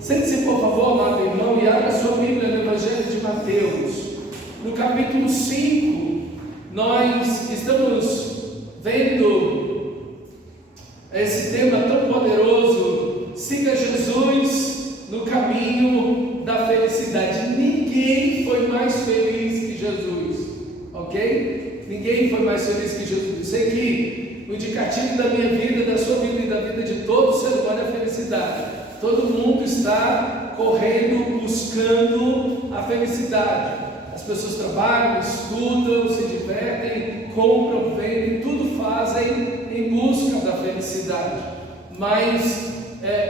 Sente-se, por favor, amado irmão, e abra sua Bíblia no Evangelho de Mateus. No capítulo 5, nós estamos vendo esse tema tão poderoso: siga Jesus no caminho da felicidade. Ninguém foi mais feliz que Jesus, ok? Ninguém foi mais feliz que Jesus. Eu sei que o indicativo da minha vida, da sua vida e da vida de todo ser humano é a felicidade. Todo mundo está correndo, buscando a felicidade. As pessoas trabalham, estudam, se divertem, compram, vendem, tudo fazem em busca da felicidade. Mas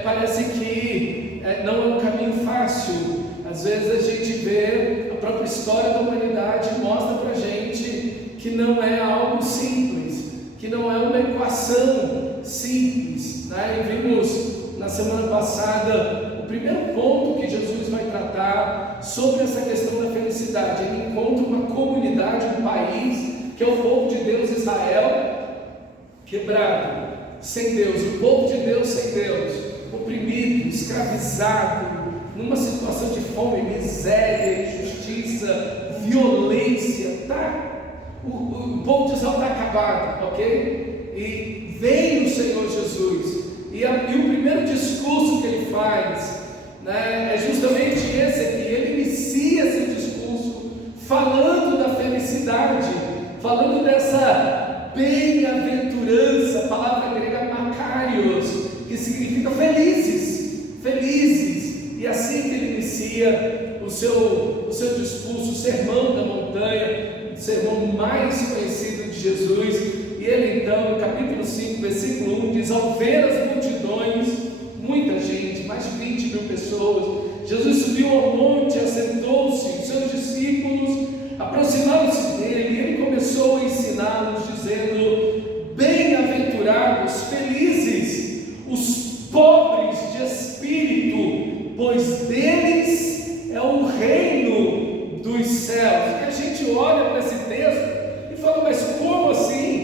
parece que não é um caminho fácil. Às vezes a gente vê a própria história da humanidade, mostra pra gente que não é algo simples, que não é uma equação simples, né? E vimos na semana passada o primeiro ponto que Jesus vai tratar sobre essa questão da felicidade. Ele encontra uma comunidade, um país, que é o povo de Deus, Israel, quebrado, sem Deus, o povo de Deus sem Deus, oprimido, escravizado, numa situação de fome, miséria, injustiça, violência, tá? O povo de Israel está acabado, ok? E vem o Senhor Jesus. E o primeiro discurso que ele faz, né, é justamente esse aqui. Ele inicia esse discurso falando da felicidade, falando dessa bem-aventurança, a palavra grega makarios, que significa felizes, felizes. E assim que ele inicia o seu discurso, o sermão da montanha, o sermão mais conhecido de Jesus. E ele então, no capítulo 5, versículo 1, diz: ao ver as multidões, muita gente, mais de 20 mil pessoas, Jesus subiu ao monte, assentou-se, os seus discípulos aproximaram-se dele, e ele começou a ensiná-los, dizendo: bem-aventurados, felizes, os pobres de espírito, pois deles é o reino dos céus. E a gente olha para esse texto e fala: mas como assim?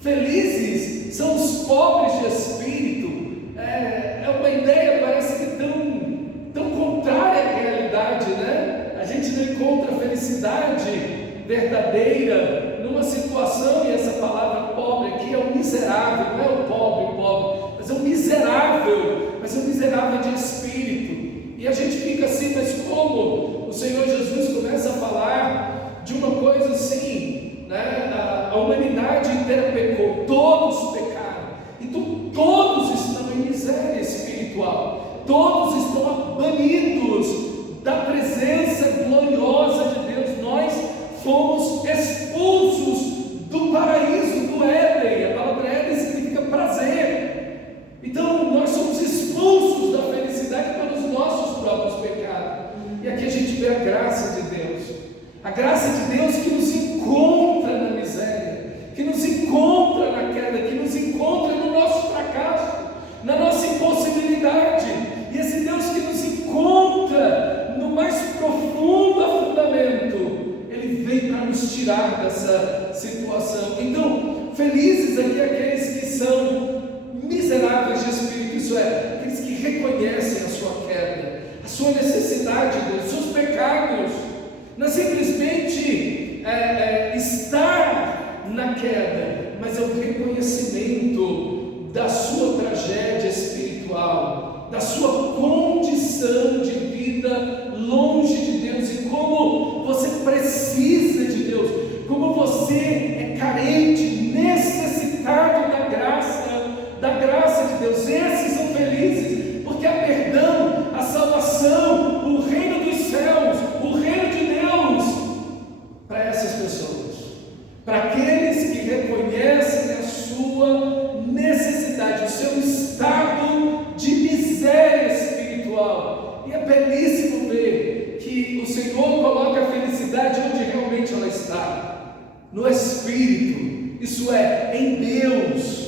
Felizes são os pobres de espírito. É uma ideia, parece que tão contrária à realidade, né? A gente não encontra felicidade verdadeira numa situação, e essa palavra pobre aqui é o miserável, não é o pobre, mas é o miserável, mas é o miserável de espírito. E a gente fica assim: mas como o Senhor Jesus começa a falar de uma coisa assim, né? A humanidade inteira pecou, todos pecaram, então todos estão em miséria espiritual, todos estão banidos da presença gloriosa de Deus. Nós fomos expulsos do paraíso, do Éden. A palavra Éden significa prazer. Então nós somos expulsos da felicidade pelos nossos próprios pecados. E aqui a gente vê a graça de Deus, a graça de Deus que nos encontra na miséria, que nos encontra na queda, que nos encontra no nosso fracasso, na nossa impossibilidade. E esse Deus que nos encontra no mais profundo afundamento, Ele vem para nos tirar dessa situação. Então, felizes aqui aqueles que são miseráveis de espírito, isso é, aqueles que reconhecem a sua queda, a sua necessidade de Deus, seus pecados. Não é simplesmente estar na queda, mas é o reconhecimento da sua tragédia espiritual, da sua condição de vida longe de Deus, e como você precisa de Deus, como você é carente, necessitado da graça de Deus. Esses são felizes, porque há perdão, a salvação, o reino dos céus, o reino de Deus para essas pessoas, para aqueles que reconhecem a sua necessidade, o seu estado de miséria espiritual. E é belíssimo ver que o Senhor coloca a felicidade onde realmente ela está, no Espírito, isso é, em Deus,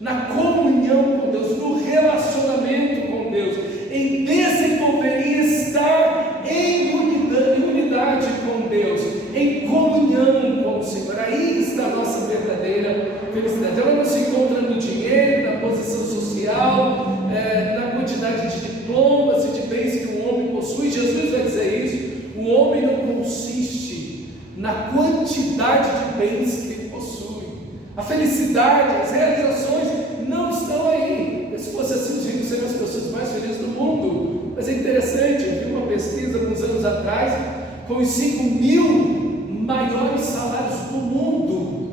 na comunhão com Deus, no relacionamento com Deus, em desenvolver e estar em unidade com Deus, em comunhão com o Senhor. Aí está a nossa verdadeira felicidade. Ela não se encontra no dinheiro, na posição social, na quantidade de bombas e de bens que um homem possui. Jesus vai dizer isso: o homem não consiste na quantidade de bens que ele possui. A felicidade, as realizações não estão aí. Se fosse assim, os ricos seriam as pessoas mais felizes do mundo. Mas é interessante, eu vi uma pesquisa alguns anos atrás, com os 5.000 maiores salários do mundo,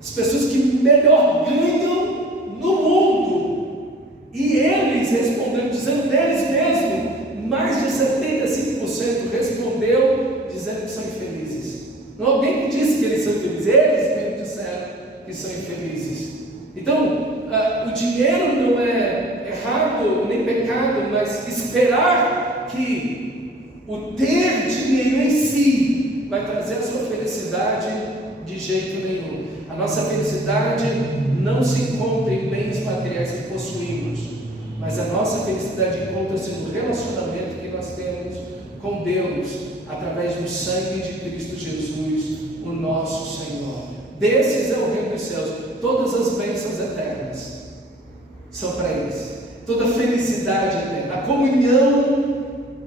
as pessoas que melhor ganham no mundo, e eles respondendo, dizendo deles mesmos, mais de 75% respondeu dizendo que são infelizes. Não alguém que disse que eles são infelizes, eles mesmos disseram que são infelizes. Então, o dinheiro não é errado nem pecado, mas esperar que o ter dinheiro em si vai trazer a sua felicidade de jeito nenhum. A nossa felicidade não se encontra em bens materiais que possuímos, mas a nossa felicidade encontra-se no relacionamento que nós temos com Deus, através do sangue de Cristo Jesus, o nosso Senhor. Desses é o reino dos céus. Todas as bênçãos eternas são para eles. Toda felicidade eterna, a comunhão,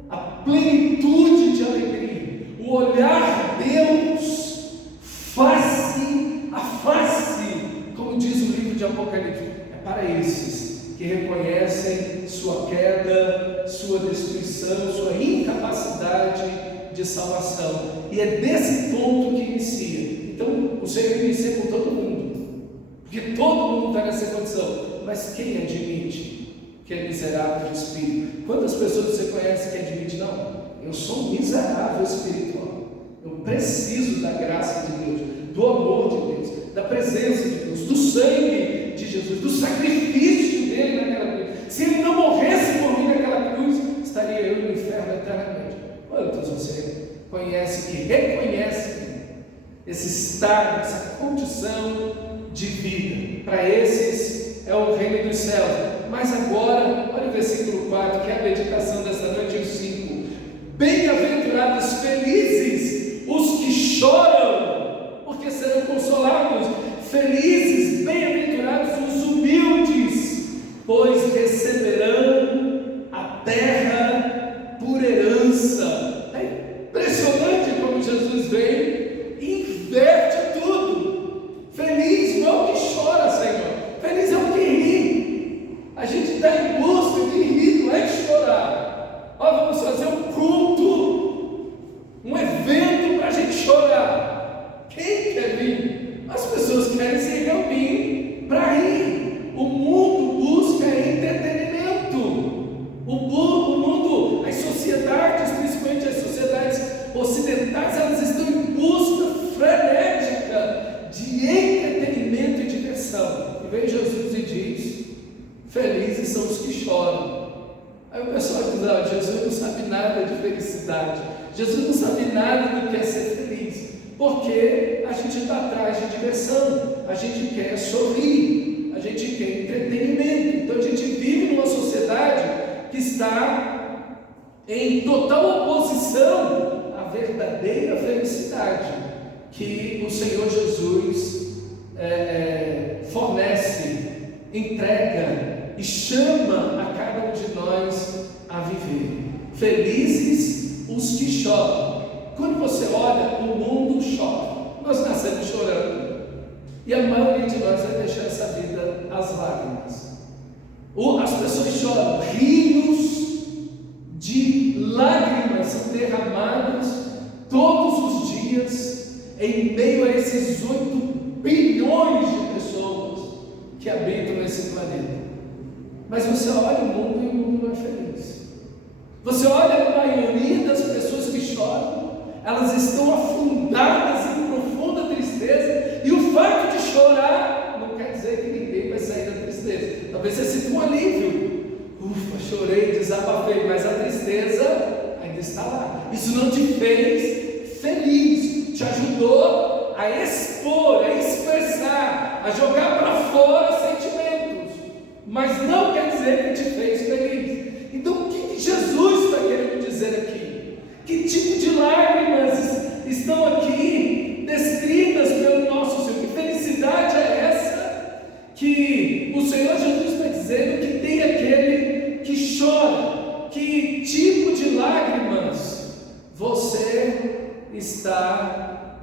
a plenitude de alegria, o olhar Deus face a face, como diz o livro de Apocalipse, é para esses que reconhecem sua queda, sua destruição, sua incapacidade de salvação. E é desse ponto que inicia. Então, o Senhor inicia com todo mundo, porque todo mundo está nessa condição. Mas quem admite que é miserável de espírito? Quantas pessoas você conhece que admite? Não, eu sou um miserável espiritual. Eu preciso da graça de Deus, do amor de Deus, da presença de Deus, do sangue de Jesus, do sacrifício dele naquela cruz. Se ele não morresse por mim naquela cruz, estaria eu no inferno eternamente. Quantos você conhece e reconhece esse estado, essa condição de vida? Para esses é o reino dos céus. Mas agora, olha o versículo 4, que é a meditação dessa noite, o 5. Bem-aventurados, felizes os que choram, porque serão consolados. Felizes, bem-aventurados os humildes, pois receberão a terra por herança. É impressionante como Jesus veio e inverte tudo. Feliz não é o que chora, Senhor. Feliz é o que ri. A gente está em busca de rir, não é de chorar. Ó, vamos fazer um culto, um evento para a gente chorar. Quem quer vir? As pessoas querem se reunir para rir. O mundo busca entretenimento. O mundo, as sociedades, principalmente as sociedades ocidentais, elas estão em busca frenética de entretenimento e diversão. E vem Jesus e diz: felizes são os que choram. Aí o pessoal diz: Jesus não sabe nada de felicidade, Jesus não sabe nada do que é ser feliz, porque a gente está atrás de diversão, a gente quer sorrir, a gente quer entretenimento. Então a gente vive numa sociedade que está em total oposição à verdadeira felicidade que o Senhor Jesus fornece, entrega e chama a cada um de nós a viver. Felizes os que choram. Quando você olha, o mundo chora. Nós nascemos chorando, e a maioria de nós vai deixar essa vida às lágrimas. As pessoas choram, rios de lágrimas são derramados todos os dias em meio a esses 8 bilhões de pessoas que habitam nesse planeta. Mas você olha o mundo e o mundo não é feliz. Você olha a maioria das pessoas que choram, elas estão afundadas em profunda tristeza, e o fato de chorar não quer dizer que ninguém vai sair da tristeza. Talvez você sinta um alívio. Ufa, chorei, desabafei, mas a tristeza ainda está lá. Isso não te fez feliz, te ajudou a expor, a expressar, a jogar para fora sentimentos, mas não quer dizer que te fez feliz. Então o que Jesus está querendo dizer aqui? Que tipo de lágrimas estão aqui descritas pelo nosso Senhor? Que felicidade é essa que o Senhor Jesus está dizendo que tem aquele que chora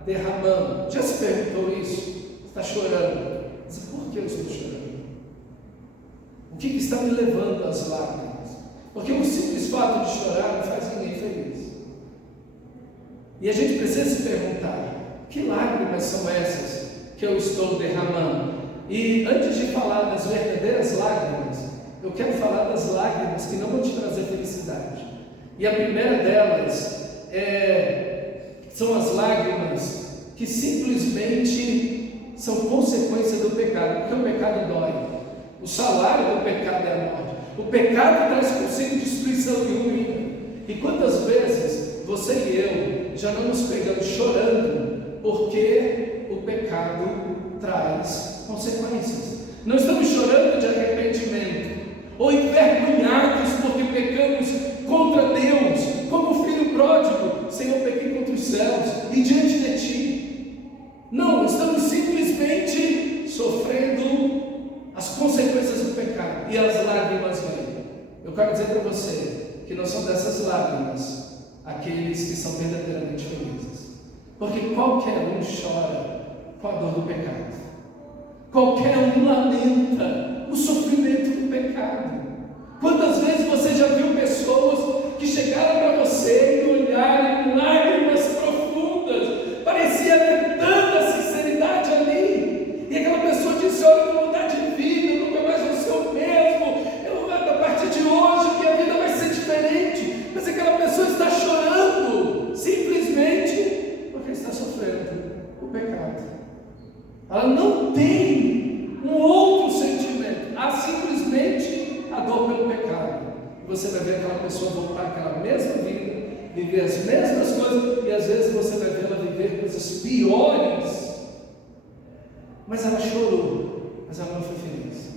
derramando. Já se perguntou isso? Está chorando? Mas por que eu estou chorando? O que está me levando às lágrimas? Porque o simples fato de chorar não faz ninguém feliz. E a gente precisa se perguntar: que lágrimas são essas que eu estou derramando? E antes de falar das verdadeiras lágrimas, eu quero falar das lágrimas que não vão te trazer felicidade. E a primeira delas são as lágrimas que simplesmente são consequência do pecado, porque o pecado dói. O salário do pecado é a morte. O pecado traz consigo destruição e ruína. E quantas vezes você e eu já não nos pegamos chorando porque o pecado traz consequências? Não estamos chorando de arrependimento ou envergonhados porque pecamos contra Deus, como o filho pródigo: Senhor, pequei contra os céus e diante de Ti. Não, estamos simplesmente sofrendo as consequências do pecado, e as lágrimas vêm. Eu quero dizer para você que não são dessas lágrimas aqueles que são verdadeiramente felizes, porque qualquer um chora com a dor do pecado, qualquer um lamenta o sofrimento do pecado. Quantas vezes você já viu pessoas que chegaram para você e olharam com lágrimas profundas, parecia ter tanta sinceridade ali, e aquela pessoa disse: olha, eu vou mudar de vida, nunca mais vou ser o mesmo, a partir de hoje minha vida vai ser diferente. Mas aquela pessoa está chorando simplesmente porque está sofrendo o pecado. Ela não tem um outro sentimento, há simplesmente a dor pelo pecado. E você vai ver aquela pessoa voltar àquela mesma vida, viver as mesmas coisas, e às vezes você vai ver ela viver coisas piores. Mas ela chorou, mas ela não foi feliz.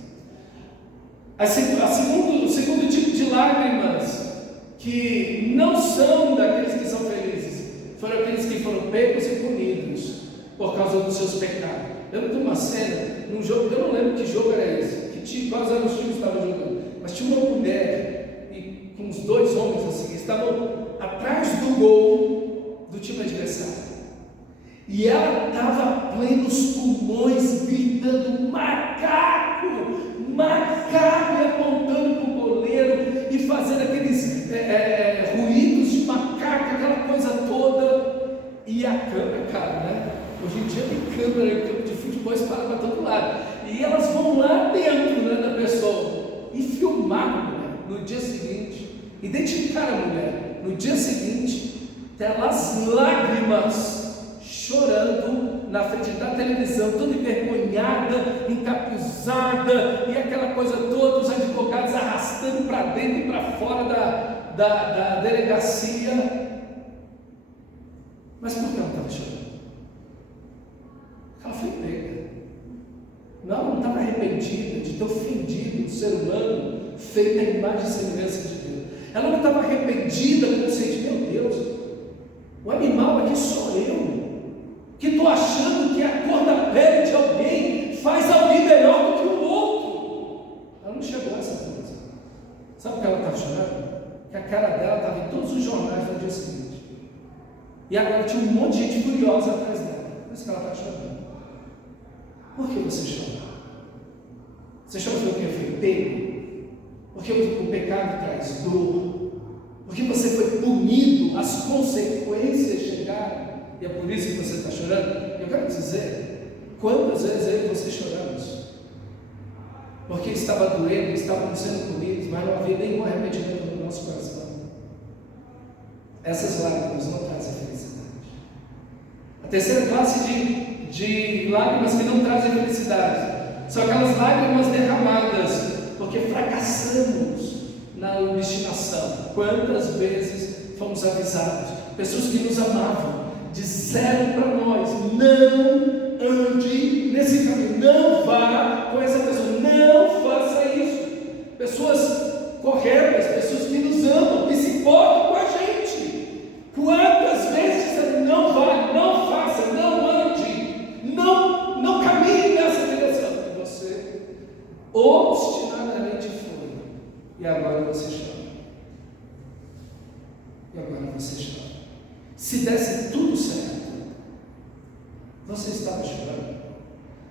O segundo tipo de lágrimas, que não são daqueles que são felizes, foram aqueles que foram pegos e punidos por causa dos seus pecados. Eu lembro de uma cena, num jogo, eu não lembro que jogo era esse, quais eram os times que estavam jogando, mas tinha uma mulher e com uns dois homens assim, estavam atrás do gol do time adversário. E ela estava a plenos pulmões, gritando: macaco, macaco, e apontando para o goleiro e fazendo aqueles ruídos de macaco, aquela coisa toda. E a câmera, cara, né? Hoje em dia tem câmera em campo de futebol, espalha para todo lado. E elas vão lá dentro, né, da pessoa e filmaram a mulher no dia seguinte, identificaram a mulher no dia seguinte, aquelas lágrimas, chorando na frente da televisão, toda envergonhada, encapuzada, e aquela coisa toda, os advogados arrastando para dentro e para fora da delegacia. Mas por que ela estava chorando? Ela foi pega. Ela não estava arrependida de ter ofendido o ser humano feito à imagem e semelhança de Deus. Ela não estava arrependida com o sentimento: meu Deus, o animal aqui sou eu, que estou achando que a cor da pele de alguém faz alguém melhor do que o outro. Ela não chegou a essa coisa. Sabe por que ela estava chorando? Que a cara dela estava em todos os jornais no dia seguinte. E agora tinha um monte de gente curiosa atrás dela. Por isso que ela estava chorando. Por que você chora? Você chora porque foi pego? Porque o pecado traz dor? Porque você foi punido, as consequências chegaram? E é por isso que você está chorando? Eu quero dizer, quantas vezes eu e você choramos? Porque estava doendo, estávamos sendo punidos, mas não havia nenhum arrependimento no nosso coração. Essas lágrimas não trazem felicidade. A terceira classe de lágrimas que não trazem felicidade são aquelas lágrimas derramadas porque fracassamos na obstinação. Quantas vezes fomos avisados? Pessoas que nos amavam disseram para nós: não ande nesse caminho, não vá com essa pessoa, não faça isso. Pessoas corretas, pessoas que nos amam, que se importam com a gente. Quantas vezes disseram: não vá, não faça, não ande, não caminhe nessa direção. E você obstinadamente foi, e agora você chora. E agora você chora. Se desse tudo certo, você estava chorando.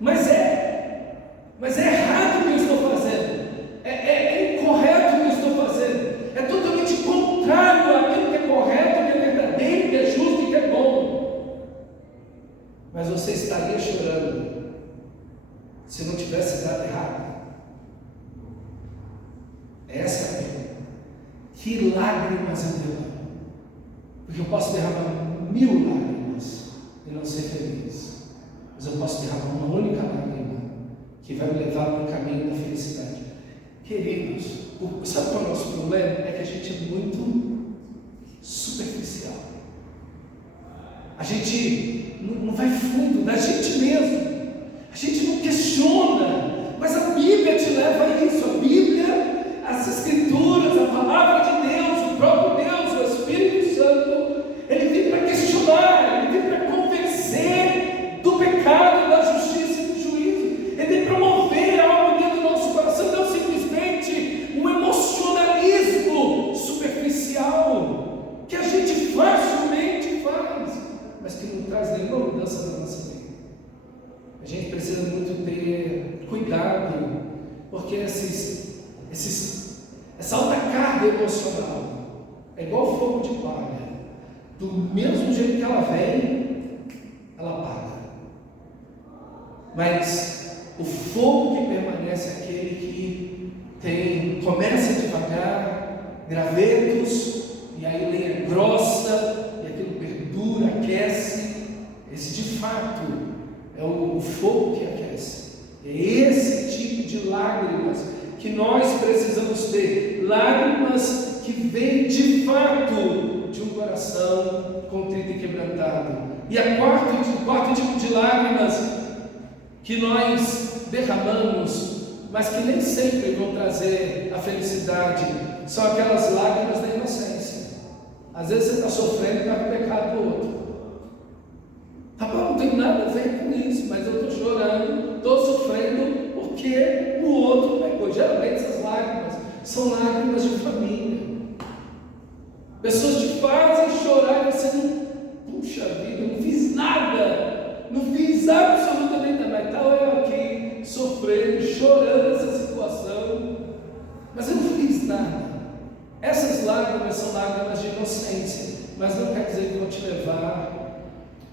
Mas é errado o que eu estou fazendo, é incorreto o que eu estou fazendo, é totalmente contrário àquilo que é correto, que é verdadeiro, que é justo e que é bom. Mas você estaria chorando se não tivesse dado errado. Essa é a pergunta. Que lágrimas eu derramo? Porque eu posso derramar 1000 lágrimas e não ser feliz, mas eu posso derramar uma única lágrima que vai me levar para o caminho da felicidade. Queridos, sabe qual é o nosso problema? É que a gente é muito superficial. A gente não vai fundo da gente mesmo. A gente não questiona. Mas a Bíblia te leva a isso. A Bíblia, as Escrituras, a palavra de Deus, o próprio Deus, o Espírito Santo, ele vem para questionar, ele vem para convencer do pecado, da justiça e do juízo. Ele vem promover algo dentro do nosso coração, não simplesmente um emocionalismo superficial que a gente facilmente faz, mas que não traz nenhuma mudança na nossa vida. A gente precisa muito ter cuidado, porque essa alta carga emocional é igual fogo de palha. Do mesmo jeito que ela vem, ela apaga. Mas o fogo que permanece é aquele que começa devagar, gravetos, e aí lenha grossa, e aquilo perdura, aquece. Esse de fato é o fogo que aquece. É esse tipo de lágrimas que nós precisamos ter. Lágrimas que vêm de fato de um coração contrito e quebrantado. E o quarto tipo de lágrimas que nós derramamos, mas que nem sempre vão trazer a felicidade, são aquelas lágrimas da inocência. Às vezes você está sofrendo por causa do pecado do outro. Tá bom, não tem nada a ver com isso, mas eu estou chorando, estou sofrendo porque o outro pecou. Geralmente essas lágrimas são lágrimas de família. Pessoas te fazem chorar e você não, puxa vida, eu não fiz nada, não fiz absolutamente nada, mas estava eu aqui sofrendo, chorando essa situação, mas eu não fiz nada. Essas lágrimas são lágrimas de inocência, mas não quer dizer que vão te levar,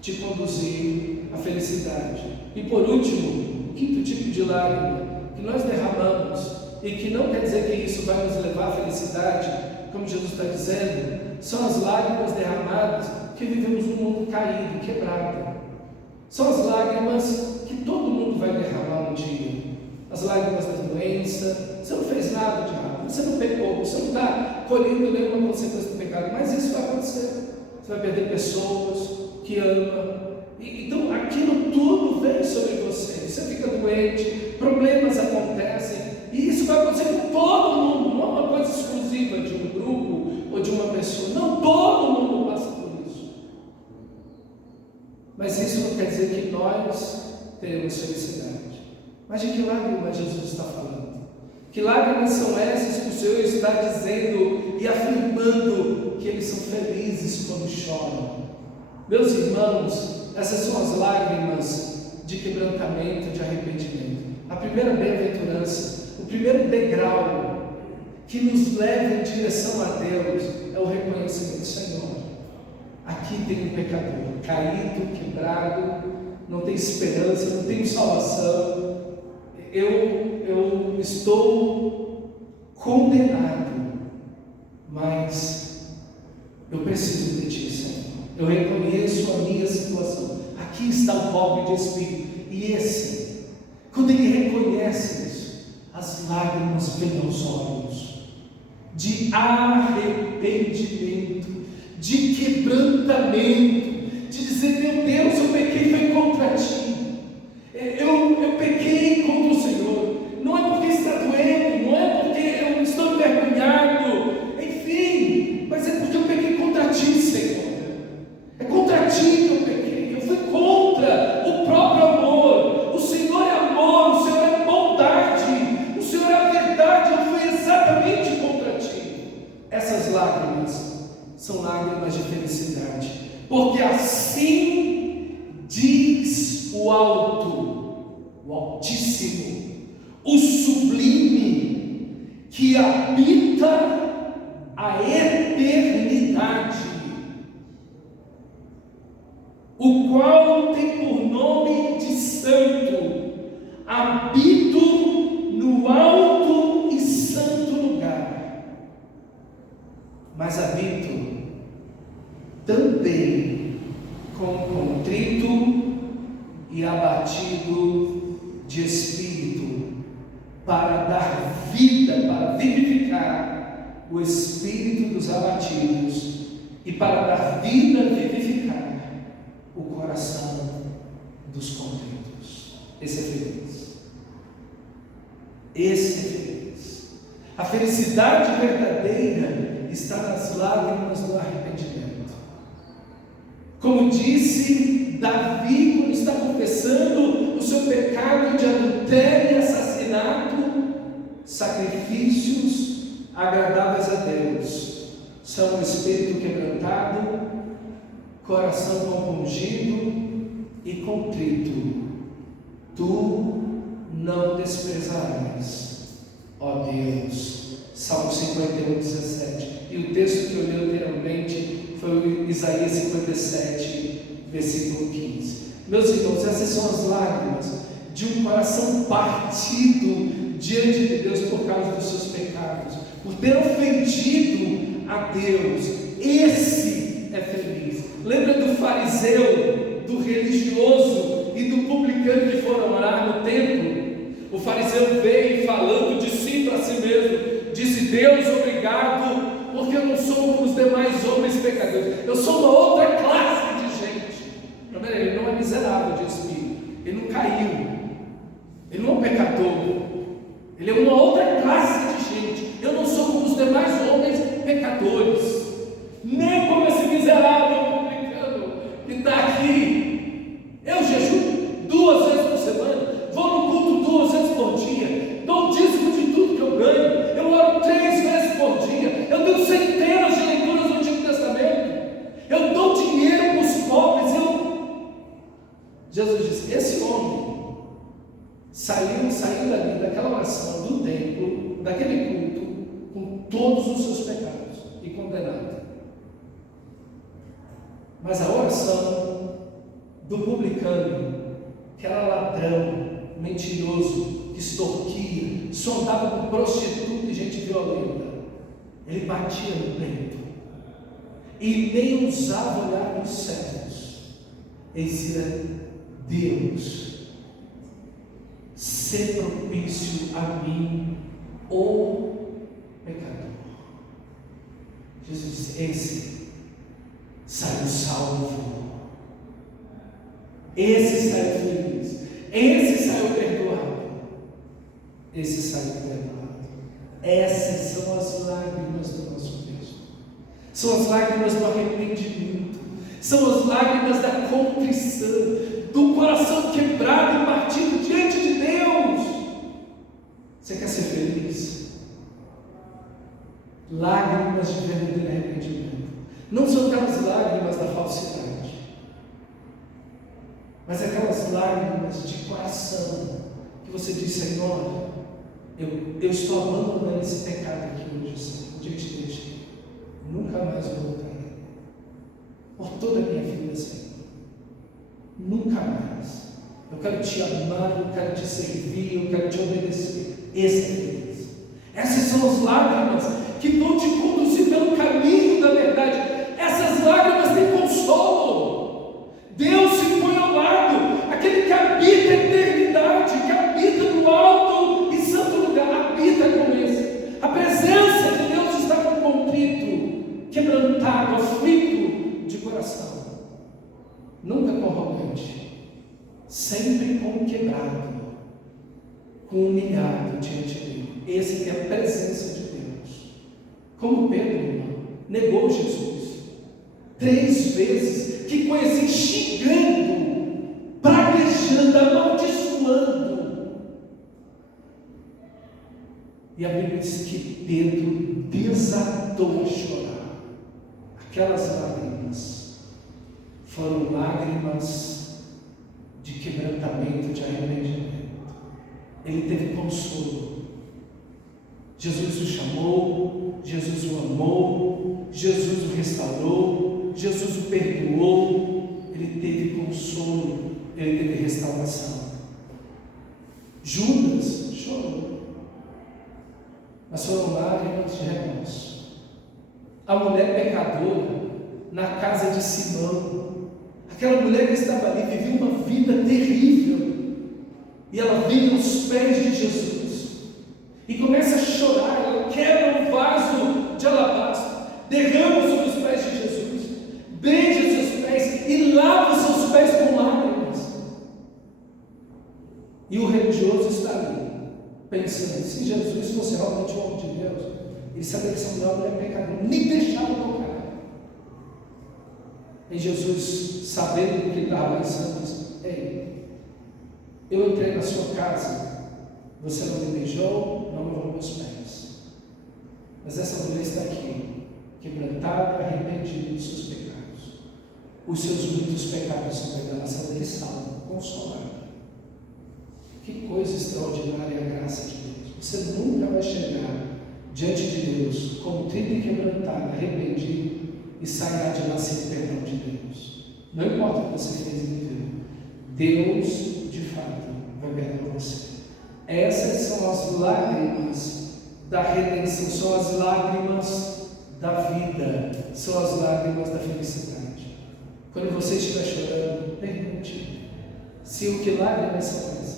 te conduzir à felicidade. E por último, o quinto tipo de lágrima que nós derramamos, e que não quer dizer que isso vai nos levar à felicidade, como Jesus está dizendo, são as lágrimas derramadas que vivemos num mundo caído, quebrado. São as lágrimas que todo mundo vai derramar um dia. As lágrimas da doença. Você não fez nada de errado, você não pecou, você não está colhendo nenhuma consequência do pecado, mas isso vai acontecer. Você vai perder pessoas que ama. Então aquilo tudo vem sobre você. Você fica doente, problemas acontecem, e isso vai acontecer com todo mundo. Não é uma coisa exclusiva de um grupo ou de uma pessoa. Não, todo mundo passa por isso. Mas isso não quer dizer que nós teremos felicidade. Mas de que lágrimas Jesus está falando? Que lágrimas são essas que o Senhor está dizendo e afirmando que eles são felizes quando choram? Meus irmãos, essas são as lágrimas de quebrantamento, de arrependimento. A primeira bem-aventurança, o primeiro degrau que nos leva em direção a Deus é o reconhecimento: Senhor, aqui tem um pecador, caído, quebrado, não tem esperança, não tem salvação, eu estou condenado, mas eu preciso de Ti, Senhor. Eu reconheço a minha situação. Aqui está o pobre de espírito. E esse, quando ele reconhece isso, as lágrimas vêm aos olhos, de arrependimento, de quebrantamento, de dizer: meu Deus, eu pequei, foi contra Ti. Eu pequei contra o Senhor. Não é porque está doendo, não é porque eu estou envergonhado, enfim, mas é porque eu pequei contra Ti, Senhor. É contra Ti que eu pequei. Eu fui contra o próprio amor. O Senhor é amor, o Senhor é bondade, o Senhor é a verdade. Eu fui exatamente contra Ti. Essas lágrimas são lágrimas de felicidade, porque assim diz o alto, o altíssimo, o sublime, que habita a eternidade, o qual tem por nome de santo, habito no alto e santo lugar, mas habito também com contrito e abatido de espírito, para dar vida, para vivificar o espírito dos abatidos e para dar vida, vivificar o coração dos contritos. Esse é feliz. Esse é feliz. A felicidade verdadeira está nas lágrimas do arrependimento. Como disse Davi, quando está confessando o seu pecado de adultério e assassinato, sacrifícios agradáveis a Deus são o espírito quebrantado, coração compungido e contrito. Tu não desprezarás, ó Deus. Salmo 51, 17. E o texto que eu li anteriormente foi Isaías 57, versículo 15. Meus irmãos, essas são as lágrimas de um coração partido diante de Deus por causa dos seus pecados, por ter ofendido a Deus. Esse é feliz. Lembra do fariseu, do religioso e do publicano que foram orar no templo? O fariseu veio falando de si para si mesmo, disse: Deus, obrigado, porque eu não sou como os demais homens pecadores, eu sou uma outra classe de gente. Ele não é miserável de espírito, ele não caiu, ele não é um pecador, ele é uma outra classe de gente. Eu não sou como os demais homens pecadores, nem como esse miserável publicano que está aqui. Eu jejuo 2 vezes por semana, vou no culto 2 vezes por dia, dou dízimo de tudo que eu ganho, eu oro 3 vezes por dia, eu tenho centenas de leituras do Antigo Testamento, eu dou dinheiro para os pobres. Jesus disse: esse homem saiu dali, daquela oração, do templo, daquele culto, com todos os seus pecados e condenado. Mas a oração do publicano, que era ladrão, mentiroso, que extorquia, sondava com prostituta e gente violenta, ele batia no peito e nem ousava olhar nos céus. Ele dizia: Deus, ser propício a mim, o pecador. Jesus disse: esse saiu salvo, esse saiu feliz, esse saiu perdoado, esse saiu perdoado. Essas são as lágrimas do nosso Deus, são as lágrimas do arrependimento, são as lágrimas da contrição, do coração quebrado e partido diante de Deus. Você quer ser feliz? Lágrimas de verdadeiro arrependimento. Não são aquelas lágrimas da falsidade, mas aquelas lágrimas de coração que você diz: Senhor, eu estou abandonando esse pecado aqui hoje, Senhor, diante de Ti, nunca mais voltarei. Por toda a minha vida, Senhor, nunca mais. Eu quero Te amar, eu quero Te servir, eu quero Te obedecer. Esse é Deus. Essas são as lágrimas que vão te conduzir pelo caminho da verdade. Essas lágrimas têm consolo. Deus se põe ao lado, aquele que habita a eternidade, que habita no alto e santo lugar, habita com esse. A presença de Deus está com contrito, quebrantado, aflito de coração, nunca com arrogante, sempre com quebrado, com humilhado diante dele. Esse que é a presença de Deus. Como Pedro, irmão, negou Jesus 3 vezes, que conheci, xingando, praguejando, amaldiçoando. E a Bíblia diz que Pedro desatou a chorar. Aquelas lágrimas foram lágrimas de quebrantamento, de arrependimento. Ele teve consolo. Jesus o chamou, Jesus o amou, Jesus o restaurou, Jesus o perdoou. Ele teve consolo, ele teve restauração. Judas chorou, mas foram lágrimas de remorso. A mulher pecadora na casa de Simão, aquela mulher que estava ali, vivia uma vida terrível, e ela vem aos pés de Jesus e começa a chorar. Ela quebra um vaso de alabastro, derrama sobre os pés de Jesus, beija seus pés e lava os seus pés com lágrimas. E o religioso está ali, pensando: se Jesus fosse realmente o homem de Deus, ele sabia que essa mulher é pecadora, nem deixava tocar. E Jesus, sabendo o que ele estava pensando, disse: ei, eu entrei na sua casa, você não me beijou, não lavou meus pés, mas essa mulher está aqui, quebrantada, arrependida dos seus pecados. Os seus muitos pecados são perdoados, ele salva, consolado. Que coisa extraordinária é a graça de Deus. Você nunca vai chegar diante de Deus contrito e quebrantado, arrependido, e sairá de lá sem o perdão de Deus. Não importa o que você fez e viveu, Deus de fato vai perdoar você. Essas são as lágrimas da redenção, são as lágrimas da vida, são as lágrimas da felicidade. Quando você estiver chorando, pergunte: se que lágrimas são essas?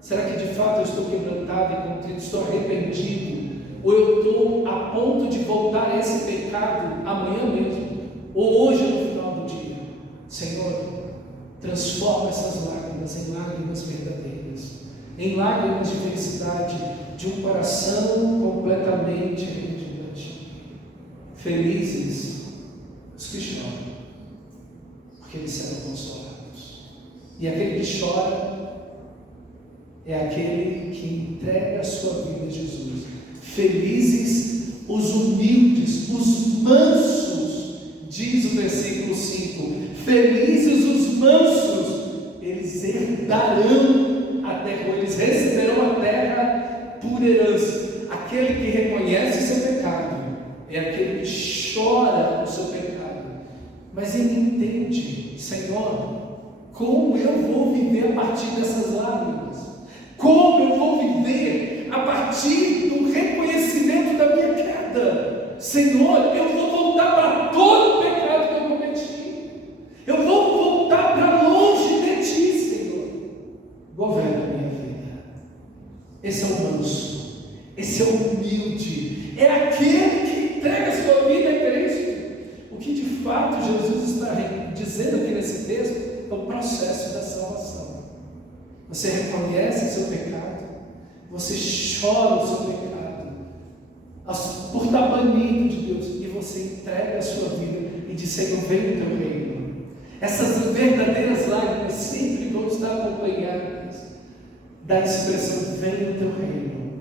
Será que de fato eu estou quebrantado e contrito, estou arrependido? Ou eu estou a ponto de voltar a esse pecado amanhã mesmo, ou hoje no final do dia? Senhor, transforma essas lágrimas em lágrimas verdadeiras, em lágrimas de felicidade, de um coração completamente arrependido a Ti. Felizes os que choram, porque eles serão consolados. E aquele que chora é aquele que entrega a sua vida a Jesus. Felizes os humildes, os mansos, diz o versículo 5. Felizes os mansos, eles herdarão a terra, eles receberão a terra por herança. Aquele que reconhece o seu pecado é aquele que chora o seu pecado, mas ele entende: Senhor, como eu vou viver a partir dessas lágrimas? Como eu vou viver a partir do reconhecimento da minha queda? Senhor, eu vou voltar para todo o pecado que eu cometi. Eu vou voltar para longe de Ti, Senhor. Governa a minha vida. Esse é o manso, esse é o humilde, é aquele que entrega a sua vida a Cristo. O que de fato Jesus está dizendo aqui nesse texto é o processo da salvação. Você reconhece seu pecado, você chora o seu pecado, por estar banido de Deus, e você entrega a sua vida e diz: Senhor, vem o teu reino. Essas verdadeiras lágrimas sempre vão estar acompanhadas da expressão: vem o teu reino,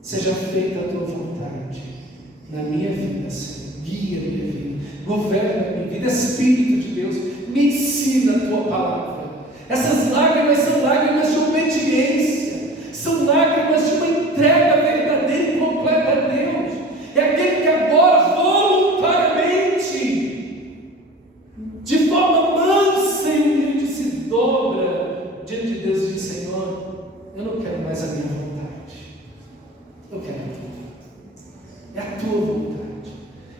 seja feita a tua vontade, na minha vida, Senhor, guia a minha vida, governa a minha vida. Espírito de Deus, me ensina a tua palavra. Essas lágrimas são lágrimas de obediência, são lágrimas de uma entrega verdadeira e completa a Deus. É aquele que agora voluntariamente, de forma mansa e humilde, se dobra diante de Deus e diz: Senhor, eu não quero mais a minha vontade, eu quero a tua vontade. É a tua vontade,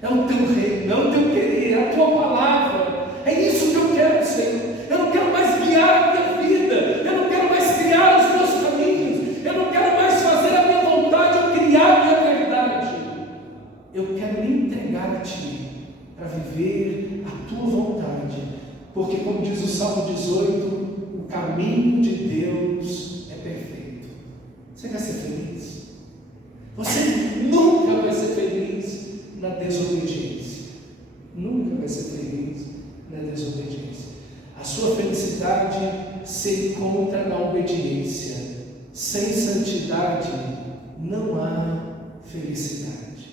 é o teu reino, é o teu querer, é a tua palavra. É isso que eu quero, Senhor. Eu não quero mais guiar a minha vida, eu não quero mais criar os meus caminhos, eu não quero mais fazer a minha vontade ou criar a minha verdade. Eu quero me entregar a Ti para viver a Tua vontade, porque, como diz o Salmo 18, o caminho de Deus é perfeito. Você quer ser feliz? Você nunca vai ser feliz na desobediência. Nunca vai ser feliz na desobediência. A sua felicidade se encontra na obediência. Sem santidade não há felicidade.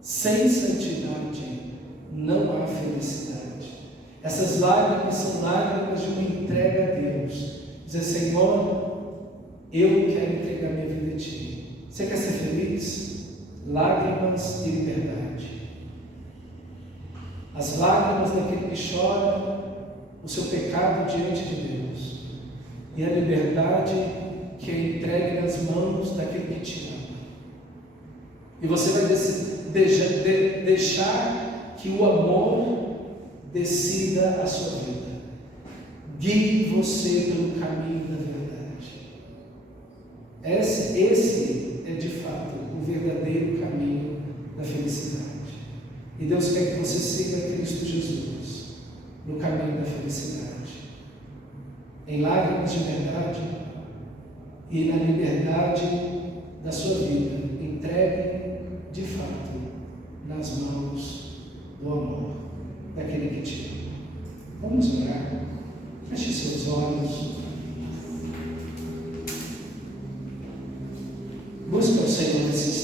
Sem santidade não há felicidade. Essas lágrimas são lágrimas de uma entrega a Deus. Dizer, Senhor, eu quero entregar minha vida a Ti. Você quer ser feliz? Lágrimas de liberdade. As lágrimas daquele que chora o seu pecado diante de Deus. E a liberdade que é entregue nas mãos daquele que te ama. E você vai deixar que o amor decida a sua vida. Guie você pelo caminho da verdade. Esse é de fato o verdadeiro caminho da felicidade. E Deus quer que você siga Cristo Jesus no caminho da felicidade. Em lágrimas de verdade e na liberdade da sua vida. Entregue de fato nas mãos do amor daquele que te ama. Vamos orar. Feche seus olhos. Busca o Senhor nesse instante.